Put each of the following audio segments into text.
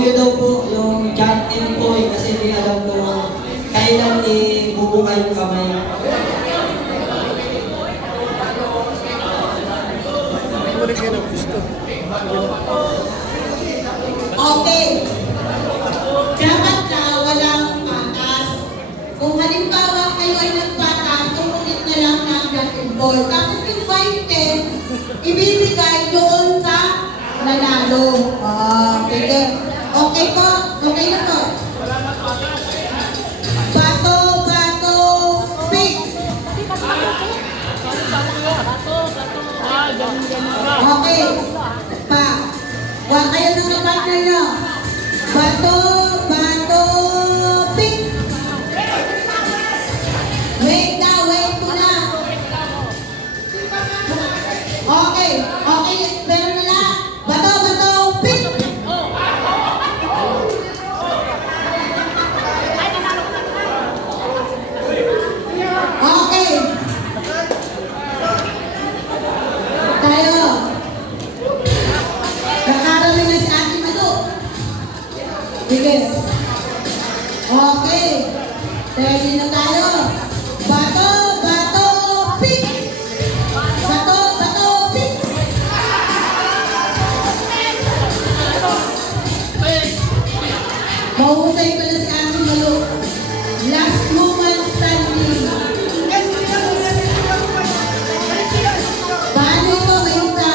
Tuyo daw po yung John M. Toy kasi di alam ko kailan bubuka yung kamay. Okay. Dapat na walang patas. Kung halimbawa kayo ay nagpatas, tumulit na lang ng Jack and Ball. Tapos yung 5-10, ibibigay doon sa nanalo. Sige. Okay po? Okay na po? Bato, bato, pick. Okay. Pa. Huwag kayo ng partner nyo. Bato, bato, pick. Wait na, wait mo na. Okay, okay. Pero nila. Bato, bato, pick. Okay. Tayo. Kakarami na si Ate Mado. Sige. Okay. Ready na tayo. Bato, bato, pick. Bato, bato, pick. Mahusay pala si Ate Mado. Last moment standing. Paano ito? May isa.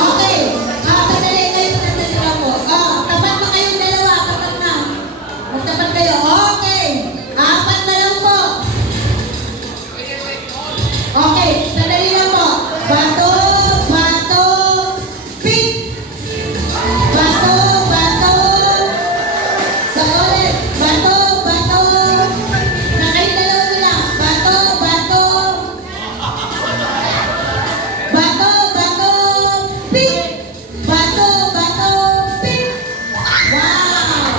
Okay. Sandali kayo. Sandali lang po. Tapat na kayong dalawa. Tapat na. Magtapat kayo. Okay. Apat na lang po. Okay. Sandali lang po. Bato, bato, pick. Bato, bato. Sa ulit. Bato, bato. Nakailaw nila. Bato, bato. Bato, bato, pick. Bato, bato, pick. Wow!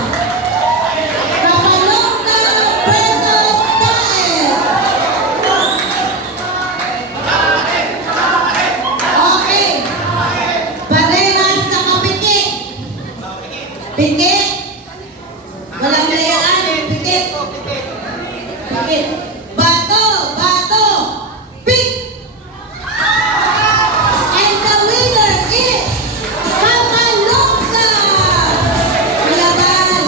Kapalong na preso tayo. Okay. Parehas na kapitik. Pikit. Walang layaan. Pikit. Pikit. Bato, bato, pick. And the winner is Kapalongga! Kuyaban,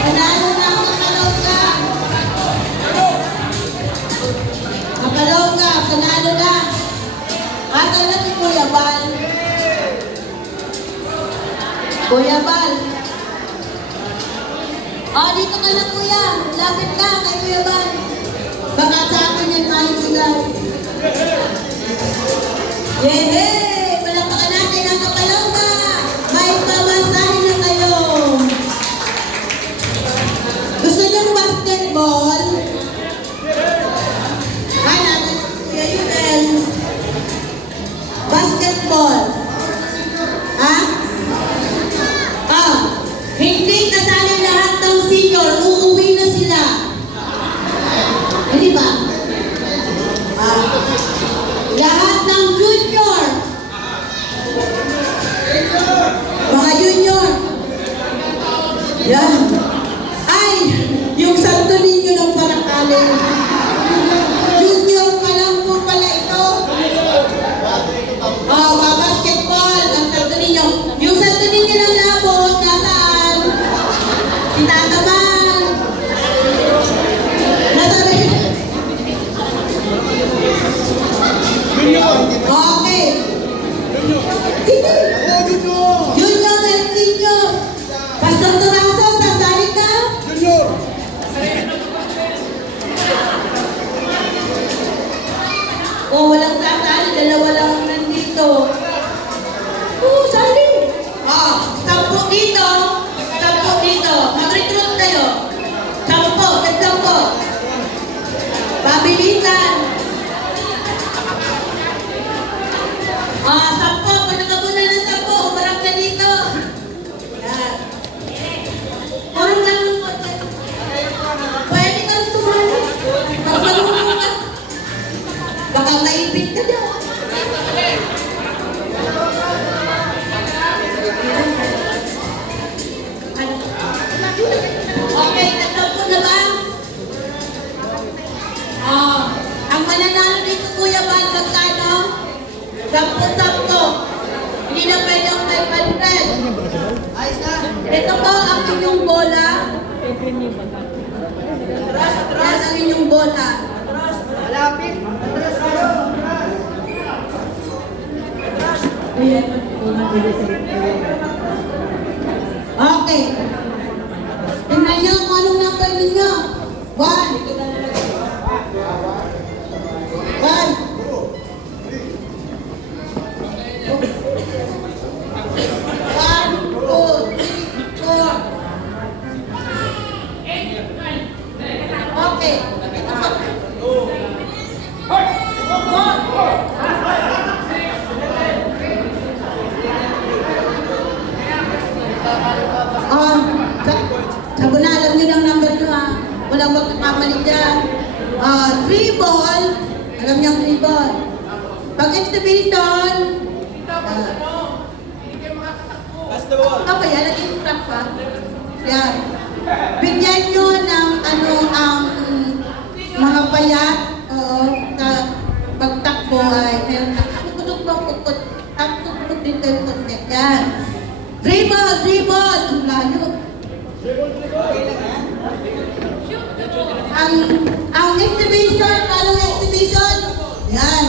panalo na ang Kapalongga. Kapalongga, panalo na. Ata na si Kuyaban. Kuyaban. Dito ka na kuya. Lapit ka kay Kuyaban. Baka sa akin yan tayo bigay. Yehey! Palakpakan natin ang Kapalongga! May pamasahin na kayo! Gusto niyong basketball? Natin Kuya Yunel. Basketball. Ha? Hindi kasali lahat ng senior. Uuwi na sila. Hindi ba? Lahat ng junior. Mga junior. Yan. Ay, yung Santo Niño ng Paracale. Junior pa lang po pala ito. Mga basketball, ang Santo Niño. Yung Santo Niño ng Labot, nasaan? Tinataman. Nasaan? Okay. Sige. Junior and senior. Pastor Toraso, sasali ka? Walang sasali. Dalawa lang nandito. Sali. 10 dito. 10 dito. Mag-recruit kayo. 10. Tag-10. Pabilisan. 10. Kung nakabunan ng 10, umarap na dito. Yan. Parang lang ng konti. Pwede kang sumali. Pagpalungan ka. Baka maipit ka dyan. Sampo-sampo. Hindi na pwede ang 500. Ayos na. Ito po ang inyong bola. Yan ang inyong bola. Malapit. Atras tayo. Okay. Tingnan niyo kung anong number ninyo. 1. 1. 1, 2, 3, 4. Okay. Ito pa. 4. Sabi na, alam niyo ng number niyo ha. Walang magkakamali dyan. 3 ball. Alam niyo ang 3 ball. Pag exhibition, ako yan, naging trap pa. Yan. Bigyan niyo ng ano ang mga payat o pagtakbo ay meron na kukutog ba kukut at kukutog din kayo kukut. Yan. Dribble, dribble. Ang layo. Ang exhibition, anong exhibition? Yan.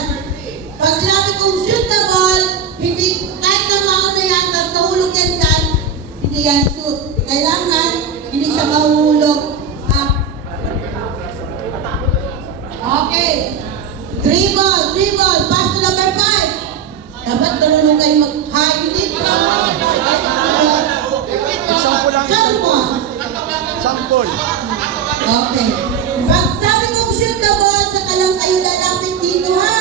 Pag sinabi kong shoot the ball, hindi, kahit na mauna yan, tapos nahulog yan dyan, hindi yan shoot. Kailangan, hindi siya mahuhulog. Okay. Dribble, dribble, pass to number 5. Dapat marunong kayo mag-high. Hindi pa. Sample lang. Sample. Okay. Pag sabi kong shoot the ball, saka lang kayo lalapit dito ha.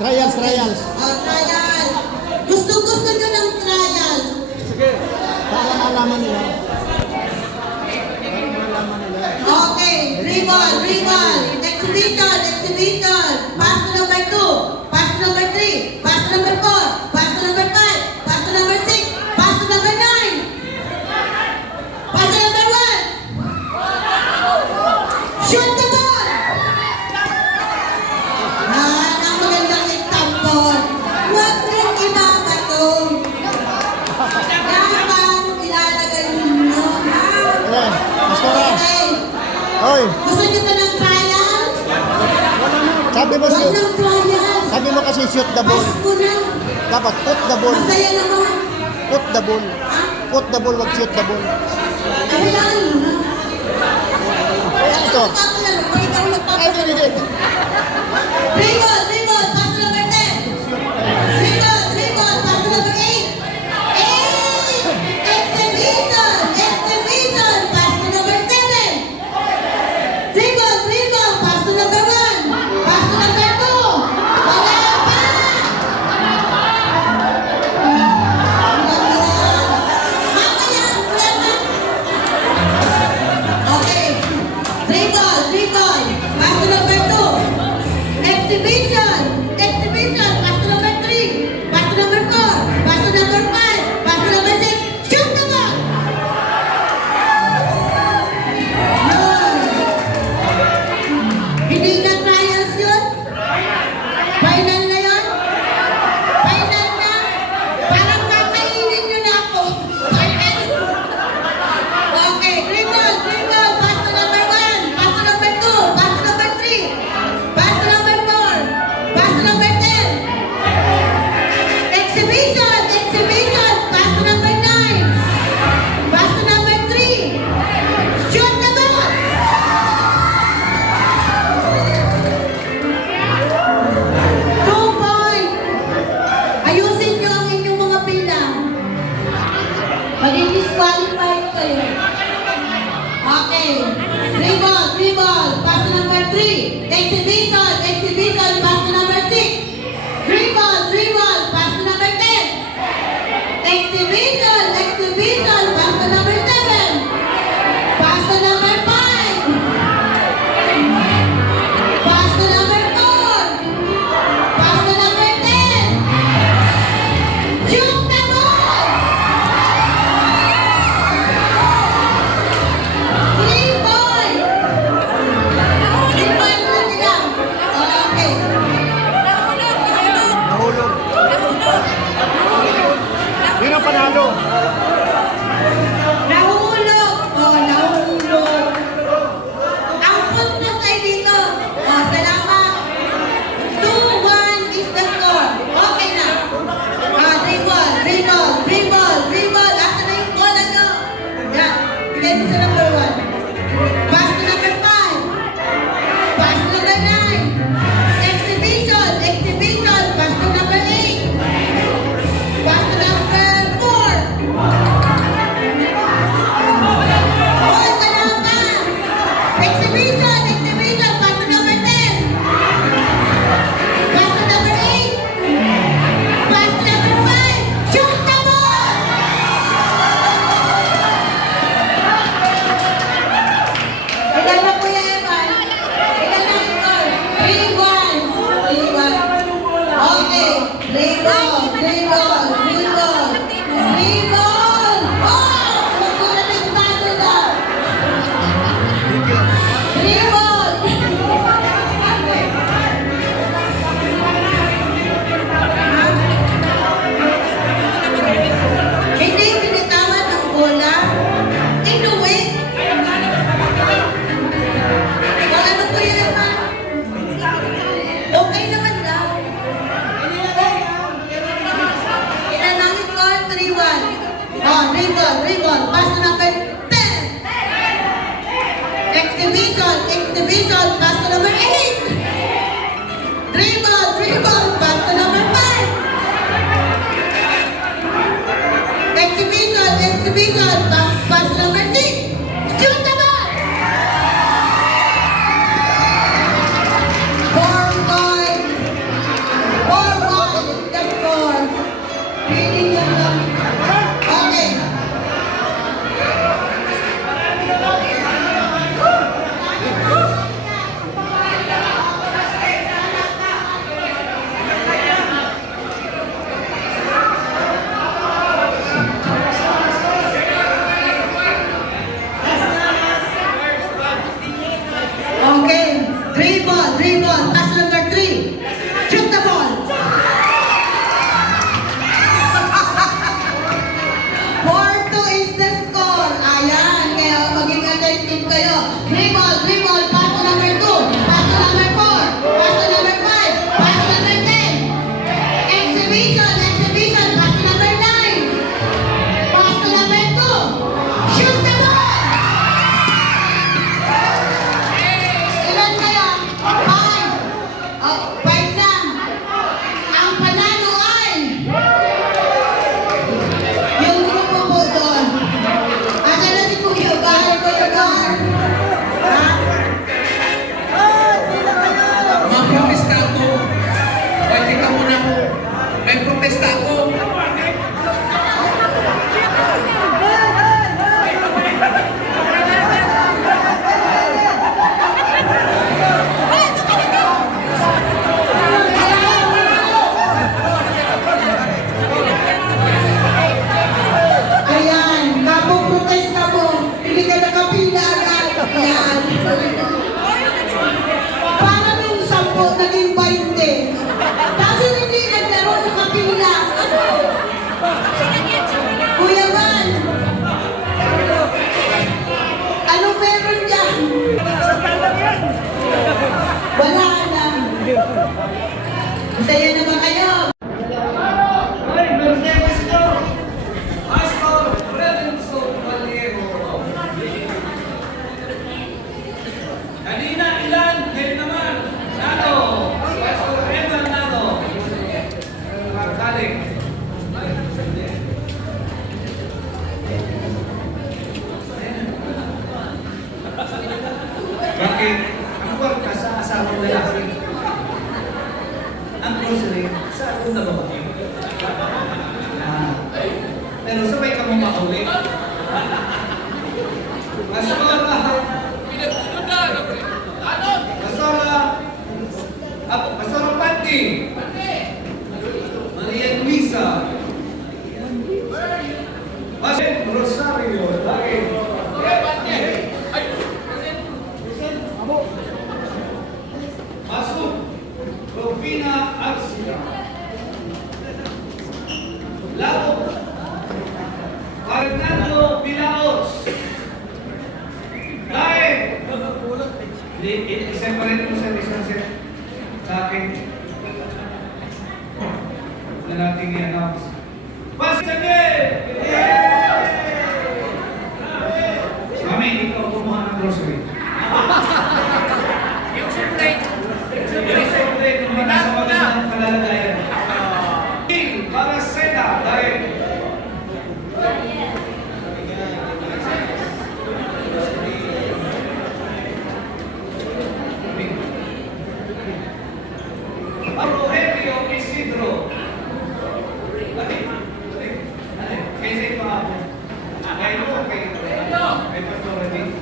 Trials, trials. Trial. Gusto nyo ng trial. Sige. Para malaman nila. Okay. Dribble, dribble. Exhibition, exhibition. Pass to number 2. Pass to number 3. Pass to number 4. Pass to number 5. Pass to number 6. Pass to number 9. Pass to number 1. Shoot the ball! Ang magandang example. Huwag niyong ibabatong. Dapat ilalagay ninyo. Ayan. Pastora. Okay. Oy. Gusto niyo ba ng trial? Sabi mo, Huwag ng trial. sabi mo kasi shoot the ball. Pass ko na. Dapat put the ball. Masaya naman. Put the ball. Ha? Put the ball, wag shoot the ball. Kailangan mo na. Ito. Magpapalaro. Pag ikaw Ay, magpapalaro. hindi. Dribble, dribble, pass to number 10. Dribble, dribble, pass to number 8. 8! Exhibition, exhibition, pass to number 7. Dribble, dribble, pass to number 1. Pass to number 2. Wala pa! Mamaya, wala pa. Okay. Dribble, dribble, pass to number 2. Exhibition, exhibition, pass to number 3. Pass to number 4. Pass to number 5. Pass to number 6. Shoot the ball! Yun. Hindi na trials yun? Final na yun? Final na? Parang kakainin nyo na ako. Final. Okay, dribble, dribble, pass to number 1, pass to number 2, pass to number 3, pass to number 4, pass to number 10. Exhibition, exhibition, pass to number 9, pass to number 3. Shoot the ball! 2 point. Ayusin nyo ang inyong mga pila. Mag-disqualify kayo. Okay. Dribble, dribble, pass to number 3. Exhibition, exhibition, pass to number 6. Dribble, dribble, pass to number 10. Exhibition, exhibition, pass to number 7. Pass to number 5. Pass to number 4. Pass to number 10. Shoot the ball! 3 points! 3 points na sila. Okay. exhibition, pass number 6. Shoot the ball! 4-5. 4-1 is the score. Reading yung okay. Okay, dribble, pass number 3. Shoot the ball. 4-2 is the score. Ayan, kaya maging attentive kayo. Dribble, pass to number 2, pass to number 4, pass to number 5, pass to number 10. Exhibition, pass to number 9, pass to number 2. Shoot the ball. Ilan kaya? 5. Oh, 5 lang. Ang panalo ay yung grupo po doon. Asa na si Kuya Gar? Kuya Gar? Ha? Mga protesta ako. Ay, tika muna. May protesta ako. Ayan, protesta mo. Hindi ka nakapila agad. Ayan. Parang yung 10 naging 20. Kasi hindi naglaro nakapila. Kuya Van, ano meron dyan? Wala na. Masaya na ba kayo? Kanina ilan? Ngayon naman. Nado. Pastor Evan Nado. Galing. Bakit? Ang kwarta sa asawang lalaki. Ang grocery sa akong na babae. Pero sabay ka mong makauwi. Pastora Pati. Maria Luisa. Pastor Rosario. Lagi. Pastor Rufina Arcia. Lalo. Fernando Bilaos. Dahil. I-separate mo sa distansya sa akin. Wala nating i-announce. Pastor Mami, ikaw kumuha ng grocery. Yung separate. Yung separate. Kung nasa magandang palalagayan. Para Seda. Dahil. Rogelio Isidro. Kasi pa ako. Kaya mo, kay Pastor Reggie.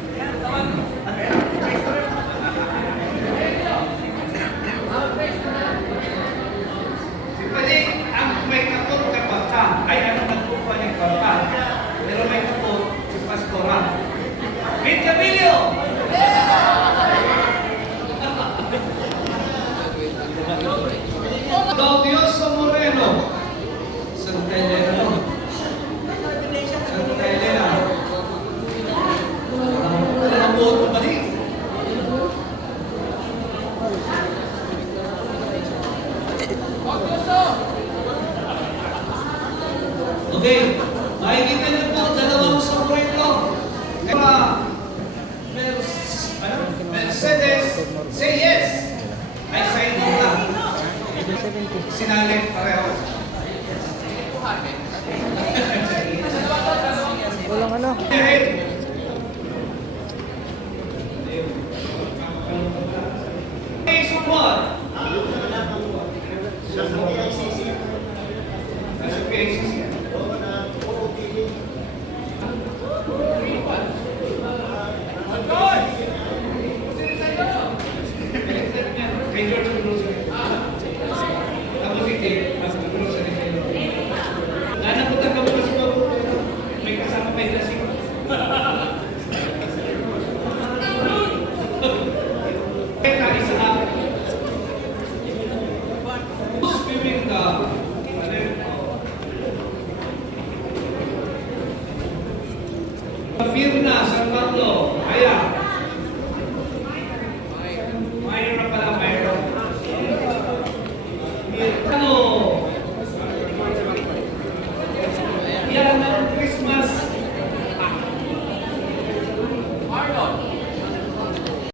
Si Pwede, ang may katot kay Bata, ay ang nagpupa niyang Bata. Pero may katot si Pastora. Vitamilio! Gaudioso Moreno. Santa Elena. Santa Elena. Ang boto ba di? Okay. Makikita niyo po dalawang sombrero. Mercedes, say yes. Ay, say no lang. Sinali pareho. Dahil may support. Nasa PICC. Kay George Grocery. Tapos si Dave, mas grocery kayo. Nanapunta ka muna sa mabuto. May kasama pa yung lasing. Kaya isa ka. Swimming ka. Pirna, San Pablo. Kaya.